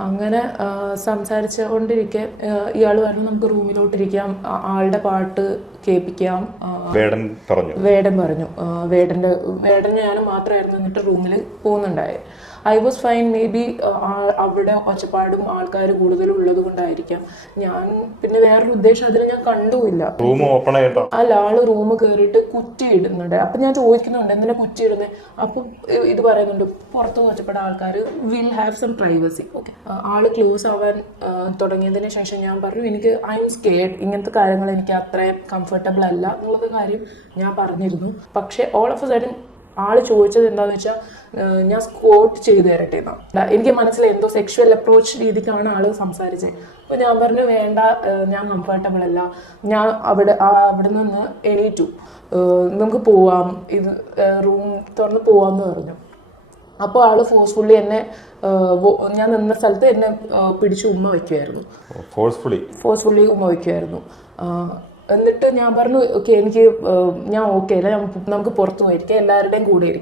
അങ്ങനെ സംസാരിച്ചുകൊണ്ടിരിക്കെ ഇയാൾ പറഞ്ഞു നമുക്ക് റൂമിലോട്ടിരിക്കാം, ആളുടെ പാട്ട് കേൾപ്പിക്കാം. വേടൻ പറഞ്ഞു. വേടൻ ഞാനും മാത്രമായിരുന്നു എന്നിട്ട് റൂമിൽ പോകുന്നുണ്ടായി. I was fine. Maybe അവിടെ ഒച്ചപ്പാടും ആൾക്കാർ കൂടുതലും ഉള്ളത് കൊണ്ടായിരിക്കാം. ഞാൻ പിന്നെ വേറൊരു ഉദ്ദേശം അതിന് ഞാൻ കണ്ടുമില്ല. അല്ല, ആള് റൂം കയറിയിട്ട് കുറ്റി ഇടുന്നുണ്ട്. അപ്പൊ ഞാൻ ചോദിക്കുന്നുണ്ട് എന്തിനാ കുറ്റി ഇടുന്നത്. അപ്പം ഇത് പറയുന്നുണ്ട് പുറത്ത് ഒച്ചപ്പാട് ആൾക്കാർ will have some privacy. Okay, ആള് ക്ലോസ് ആവാൻ തുടങ്ങിയതിന് ശേഷം ഞാൻ പറഞ്ഞു എനിക്ക് ഐ എം സ്കേർഡ്, ഇങ്ങനത്തെ കാര്യങ്ങൾ എനിക്ക് അത്രയും കംഫർട്ടബിൾ അല്ല എന്നുള്ളത് കാര്യം ഞാൻ പറഞ്ഞിരുന്നു. പക്ഷെ ഓൾ ഓഫ് എ സഡൻ ആള് ചോദിച്ചത് എന്താന്ന് വെച്ചാൽ ഞാൻ സ്കോട്ട് ചെയ്ത് തരട്ടെ എന്നാ. എനിക്ക് മനസ്സിലായി എന്തോ സെക്ഷുവൽ അപ്രോച്ച് രീതിക്കാണ് ആള് സംസാരിച്ചത്. അപ്പൊ ഞാൻ പറഞ്ഞു വേണ്ട, ഞാൻ കംഫർട്ടബിൾ അല്ല, ഞാൻ അവിടെ നിന്ന് എണീറ്റു, നമുക്ക് പോവാം, ഇത് റൂം തുറന്ന് പോവാന്ന് പറഞ്ഞു. അപ്പോൾ ആള് ഫോഴ്സ്ഫുള്ളി എന്നെ ഞാൻ നിന്ന സ്ഥലത്ത് എന്നെ പിടിച്ച് ഉമ്മ വയ്ക്കുമായിരുന്നു. ഫോഴ്സ്ഫുള്ളി ഉമ്മ വയ്ക്കുമായിരുന്നു. എന്നിട്ട് ഞാൻ പറഞ്ഞു ഓക്കെ, ഞാൻ ഓക്കെ അല്ല, നമുക്ക് പുറത്തു പോയിരിക്കാം, എല്ലാവരുടെയും കൂടെ ഇരിക്കാം.